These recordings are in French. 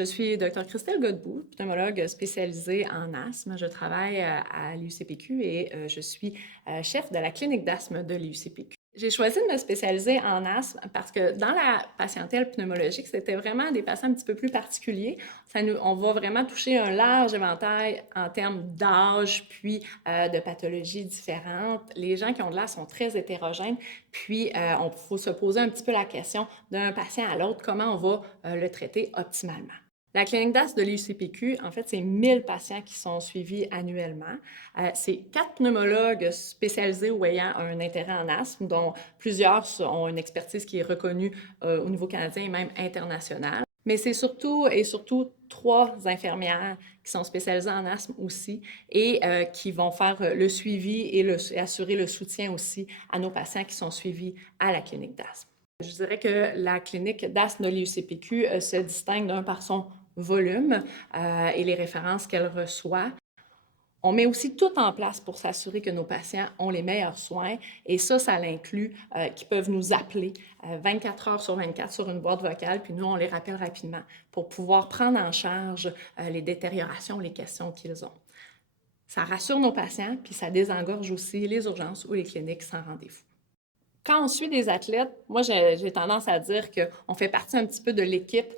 Je suis Dr Christelle Godbout, pneumologue spécialisée en asthme. Je travaille à l'UCPQ et je suis chef de la clinique d'asthme de l'UCPQ. J'ai choisi de me spécialiser en asthme parce que dans la patientèle pneumologique, c'était vraiment des patients un petit peu plus particuliers. On va vraiment toucher un large éventail en termes d'âge, puis de pathologies différentes. Les gens qui ont de l'asthme sont très hétérogènes, puis il faut se poser un petit peu la question d'un patient à l'autre, comment on va le traiter optimalement. La clinique d'asthme de l'UCPQ, en fait, c'est 1000 patients qui sont suivis annuellement. C'est 4 pneumologues spécialisés ou ayant un intérêt en asthme, dont plusieurs ont une expertise qui est reconnue au niveau canadien et même international. Mais c'est surtout 3 infirmières qui sont spécialisées en asthme aussi et qui vont faire le suivi et assurer le soutien aussi à nos patients qui sont suivis à la clinique d'asthme. Je dirais que la clinique d'asthme de l'UCPQ se distingue d'un par son volume et les références qu'elle reçoit. On met aussi tout en place pour s'assurer que nos patients ont les meilleurs soins et ça l'inclut qu'ils peuvent nous appeler 24 heures sur 24 sur une boîte vocale, puis nous, on les rappelle rapidement pour pouvoir prendre en charge les détériorations, les questions qu'ils ont. Ça rassure nos patients, puis ça désengorge aussi les urgences ou les cliniques sans rendez-vous. Quand on suit des athlètes, moi, j'ai tendance à dire qu'on fait partie un petit peu de l'équipe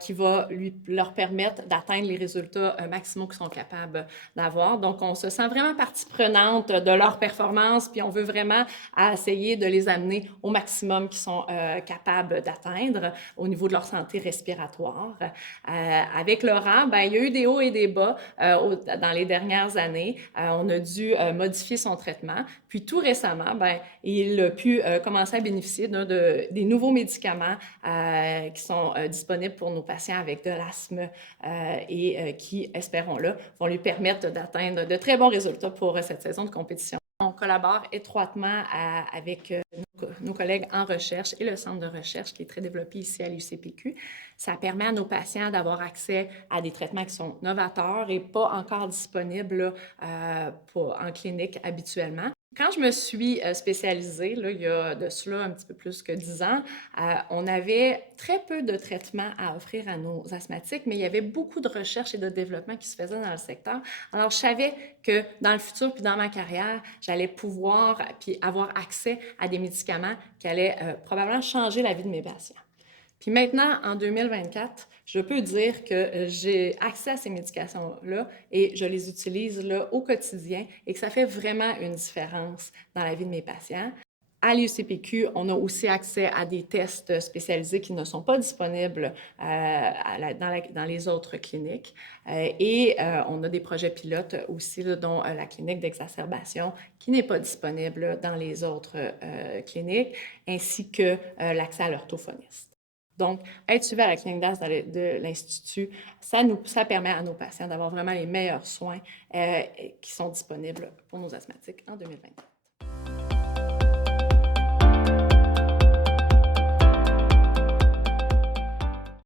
qui va leur permettre d'atteindre les résultats maximaux qu'ils sont capables d'avoir. Donc, on se sent vraiment partie prenante de leur performance, puis on veut vraiment essayer de les amener au maximum qu'ils sont capables d'atteindre au niveau de leur santé respiratoire. Avec Laurent, ben, il y a eu des hauts et des bas dans les dernières années. On a dû modifier son traitement. Puis tout récemment, ben, il a pu commencer à bénéficier des nouveaux médicaments qui sont disponibles pour nos patients avec de l'asthme et qui, espérons-le, vont lui permettre d'atteindre de très bons résultats pour cette saison de compétition. On collabore étroitement avec nos collègues en recherche et le centre de recherche qui est très développé ici à l'UCPQ. Ça permet à nos patients d'avoir accès à des traitements qui sont novateurs et pas encore disponibles en clinique habituellement. Quand je me suis spécialisée, là, il y a de cela un petit peu plus que 10 ans, on avait très peu de traitements à offrir à nos asthmatiques, mais il y avait beaucoup de recherche et de développement qui se faisait dans le secteur. Alors, je savais que dans le futur puis dans ma carrière, j'allais pouvoir puis avoir accès à des médicaments qui allaient probablement changer la vie de mes patients. Puis maintenant, en 2024, je peux dire que j'ai accès à ces médications-là et je les utilise là, au quotidien et que ça fait vraiment une différence dans la vie de mes patients. À l'UCPQ, on a aussi accès à des tests spécialisés qui ne sont pas disponibles dans les autres cliniques. Et on a des projets pilotes aussi, là, dont la clinique d'exacerbation qui n'est pas disponible dans les autres cliniques, ainsi que l'accès à l'orthophoniste. Donc, être suivi à la clinique d'asthme de l'Institut, ça permet à nos patients d'avoir vraiment les meilleurs soins qui sont disponibles pour nos asthmatiques en 2024.